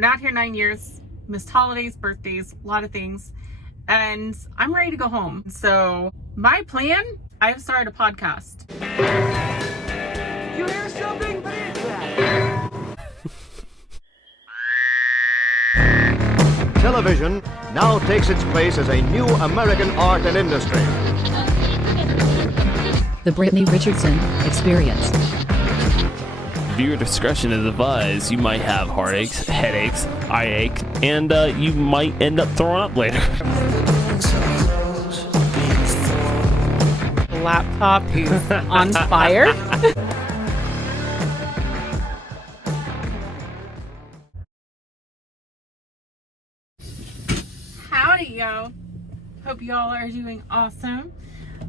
Been out here 9 years, missed holidays, birthdays, a lot of things, and I'm ready to go home. So my plan, I've started a podcast. You hear something? What is that? Television now takes its place as a new American art and industry. The Brittney Richardson Experience. Viewer discretion is advised. You might have heartaches, headaches, eye ache, and you might end up throwing up later. The laptop is on fire. Howdy, yo. Hope y'all are doing awesome.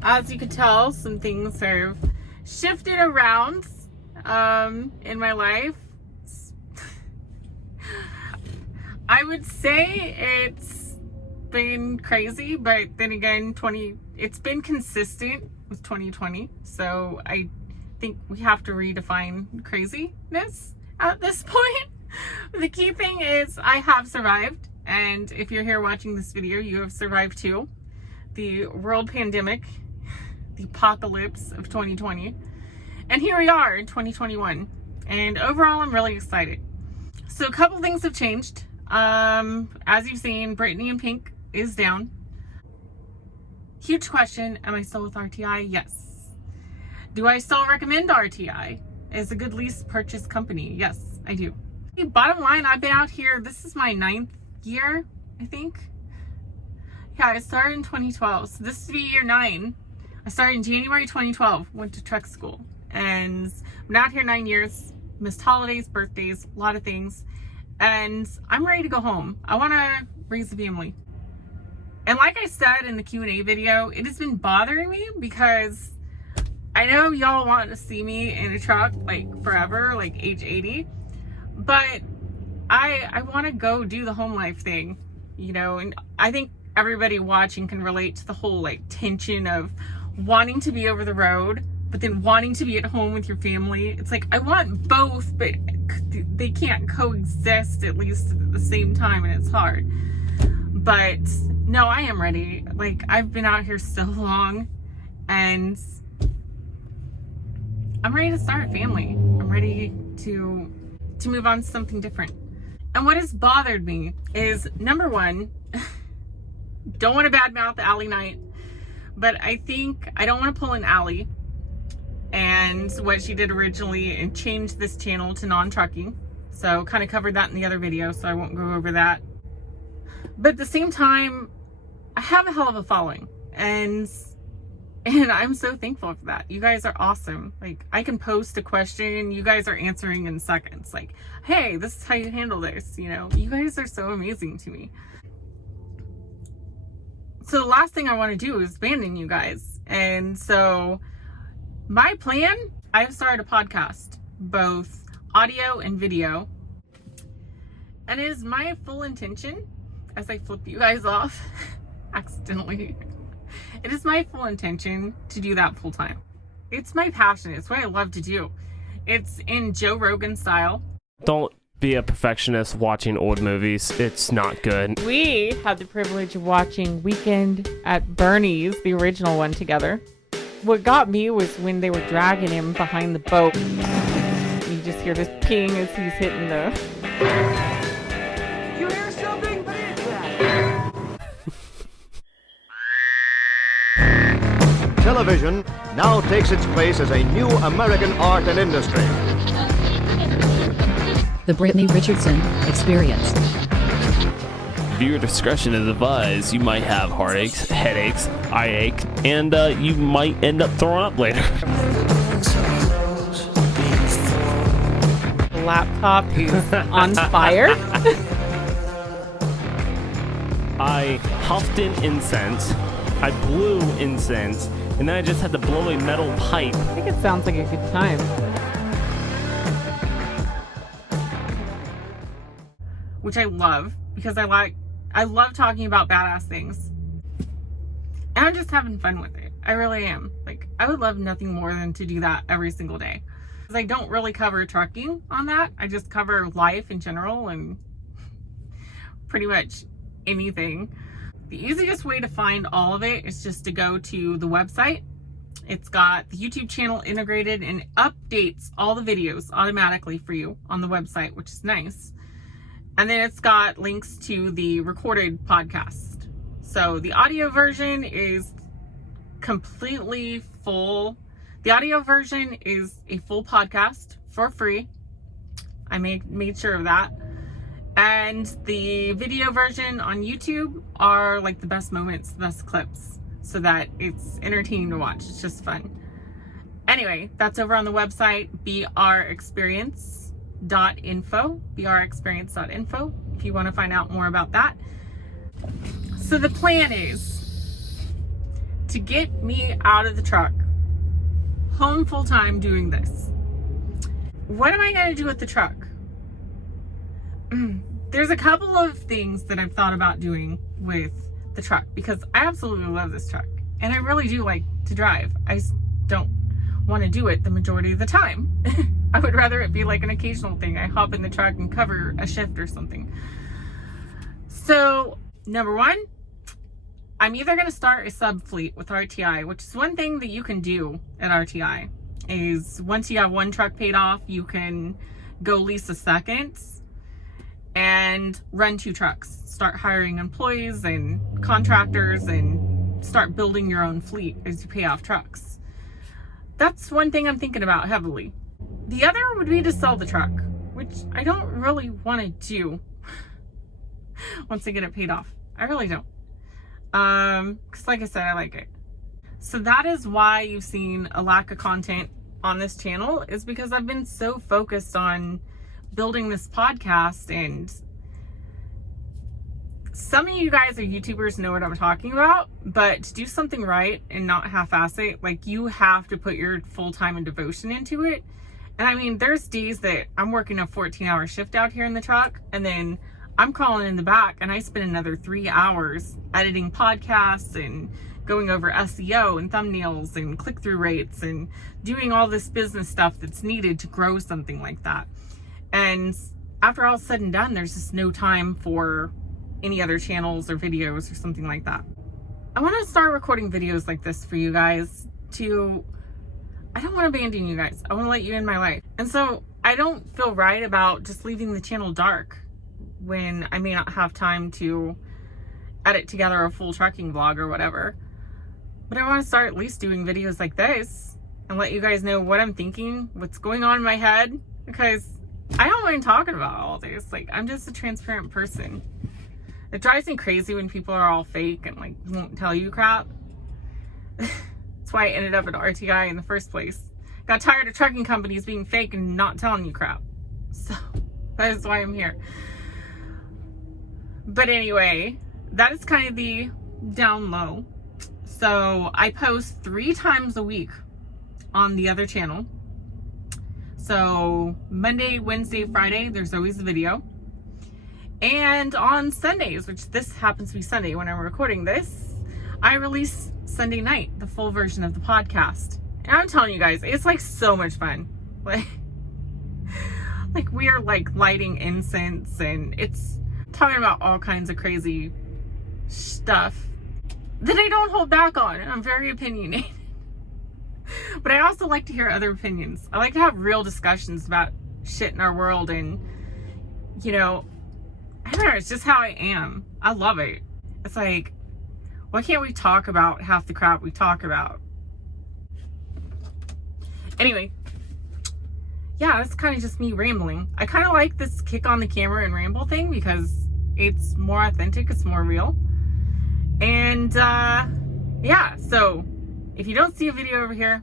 As you can tell, some things have shifted around in my life. I would say it's been crazy, but then again, it's been consistent with 2020. So I think we have to redefine craziness at this point. The key thing is I have survived. And if you're here watching this video, you have survived too. The world pandemic, the apocalypse of 2020. And here we are in 2021. And overall, I'm really excited. So a couple things have changed. As you've seen, Brittney and Pink is down. Huge question, am I still with RTI? Yes. Do I still recommend RTI as a good lease purchase company? Yes, I do. Bottom line, I've been out here, this is my 9th year, I think. Yeah, I started in 2012, so this will be year 9. I started in January 2012, went to truck school, and I've been out here 9 years, missed holidays, birthdays, a lot of things, and I'm ready to go home. I want to raise a family. And like I said in the Q&A video, it has been bothering me because I know y'all want to see me in a truck like forever, like age 80, but I want to go do the home life thing, you know, and I think everybody watching can relate to the whole like tension of wanting to be over the road, but then wanting to be at home with your family. It's like, I want both, but they can't coexist at least at the same time, and it's hard. But no, I am ready. Like, I've been out here so long, and I'm ready to start a family. I'm ready to move on to something different. And what has bothered me is, number one, don't want to badmouth Allie Knight, but I think I don't want to pull an Allie and what she did originally and change this channel to non-trucking. So kind of covered that in the other video, so I won't go over that. But at the same time, I have a hell of a following, and I'm so thankful for that. You guys are awesome. Like, I can post a question, you guys are answering in seconds. Like, hey, this is how you handle this, you know? You guys are so amazing to me. So the last thing I want to do is abandon you guys. And so my plan, I've started a podcast, both audio and video. And it is my full intention, as I flip you guys off accidentally, it is my full intention to do that full time. It's my passion. It's what I love to do. It's in Joe Rogan style. Don't be a perfectionist watching old movies. It's not good. We had the privilege of watching Weekend at Bernie's, the original one, together. What got me was when they were dragging him behind the boat. You just hear this ping as he's hitting the... You hear something? What is that? Television now takes its place as a new American art and industry. The Brittney Richardson Experience. Viewer discretion is advised. You might have heartaches, headaches, eye ache, and you might end up throwing up later. The laptop is on fire. I huffed in incense, I blew incense, and then I just had to blow a metal pipe. I think it sounds like a good time. Which I love, because I love talking about badass things. And I'm just having fun with it. I really am. Like, I would love nothing more than to do that every single day. Because I don't really cover trucking on that. I just cover life in general and pretty much anything. The easiest way to find all of it is just to go to the website. It's got the YouTube channel integrated and updates all the videos automatically for you on the website, which is nice. And then it's got links to the recorded podcast. So the audio version is completely full. The audio version is a full podcast for free. I made sure of that. And the video version on YouTube are like the best moments, the best clips, so that it's entertaining to watch. It's just fun. Anyway, that's over on the website, brexperience.info, brexperience.info, if you want to find out more about that. So the plan is to get me out of the truck, home full time doing this. What am I going to do with the truck? There's a couple of things that I've thought about doing with the truck, because I absolutely love this truck and I really do like to drive. I just don't want to do it the majority of the time. I would rather it be like an occasional thing. I hop in the truck and cover a shift or something. So, number one, I'm either going to start a sub fleet with RTI, which is one thing that you can do at RTI, is once you have one truck paid off, you can go lease a second and run 2 trucks. Start hiring employees and contractors and start building your own fleet as you pay off trucks. That's one thing I'm thinking about heavily. The other would be to sell the truck, which I don't really want to do once I get it paid off. I really don't. Because like I said, I like it. So that is why you've seen a lack of content on this channel, is because I've been so focused on building this podcast. And some of you guys are YouTubers, know what I'm talking about, but to do something right and not half-ass it, like, you have to put your full time and devotion into it. And I mean, there's days that I'm working a 14-hour shift out here in the truck, and then I'm crawling in the back and I spend another 3 hours editing podcasts and going over SEO and thumbnails and click-through rates and doing all this business stuff that's needed to grow something like that. And after all said and done, there's just no time for any other channels or videos or something like that. I want to start recording videos like this for you guys I don't want to abandon you guys. I want to let you in my life. And so I don't feel right about just leaving the channel dark when I may not have time to edit together a full trucking vlog or whatever. But I want to start at least doing videos like this and let you guys know what I'm thinking, what's going on in my head, because I don't mind talking about all this. Like, I'm just a transparent person. It drives me crazy when people are all fake and like won't tell you crap. That's why I ended up at RTI in the first place. Got tired of trucking companies being fake and not telling you crap. So that is why I'm here. But anyway, that is kind of the down low. So I post 3 times a week on the other channel. So Monday, Wednesday, Friday, there's always a video. And on Sundays, which this happens to be Sunday when I'm recording this, I release Sunday night, the full version of the podcast. And I'm telling you guys, it's like so much fun. Like we are like lighting incense and it's talking about all kinds of crazy stuff that I don't hold back on. I'm very opinionated. But I also like to hear other opinions. I like to have real discussions about shit in our world, and you know, I don't know, it's just how I am. I love it. It's like, why can't we talk about half the crap we talk about? Anyway, yeah, that's kind of just me rambling. I kind of like this kick on the camera and ramble thing because it's more authentic, it's more real. And yeah, so if you don't see a video over here,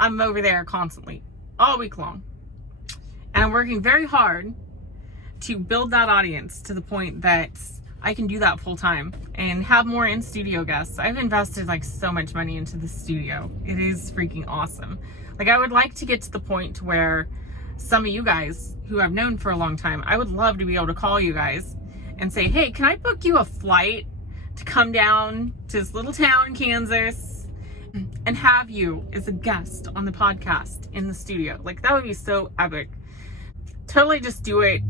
I'm over there constantly, all week long. And I'm working very hard to build that audience to the point that I can do that full time and have more in-studio guests. I've invested like so much money into the studio. It is freaking awesome. Like, I would like to get to the point where some of you guys who I've known for a long time, I would love to be able to call you guys and say, hey, can I book you a flight to come down to this little town in Kansas and have you as a guest on the podcast in the studio? Like, that would be so epic. Totally just do it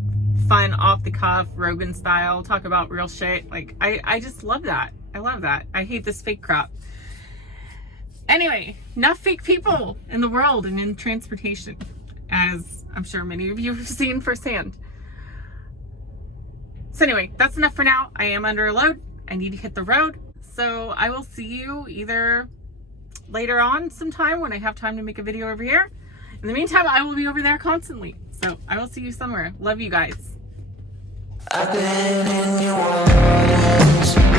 fun, off the cuff, Rogan style, talk about real shit. Like, I just love that. I love that. I hate this fake crap. Anyway, enough fake people in the world and in transportation, as I'm sure many of you have seen firsthand. So anyway, that's enough for now. I am under a load. I need to hit the road. So I will see you either later on sometime when I have time to make a video over here. In the meantime, I will be over there constantly. So I will see you somewhere. Love you guys. I've been in your waters.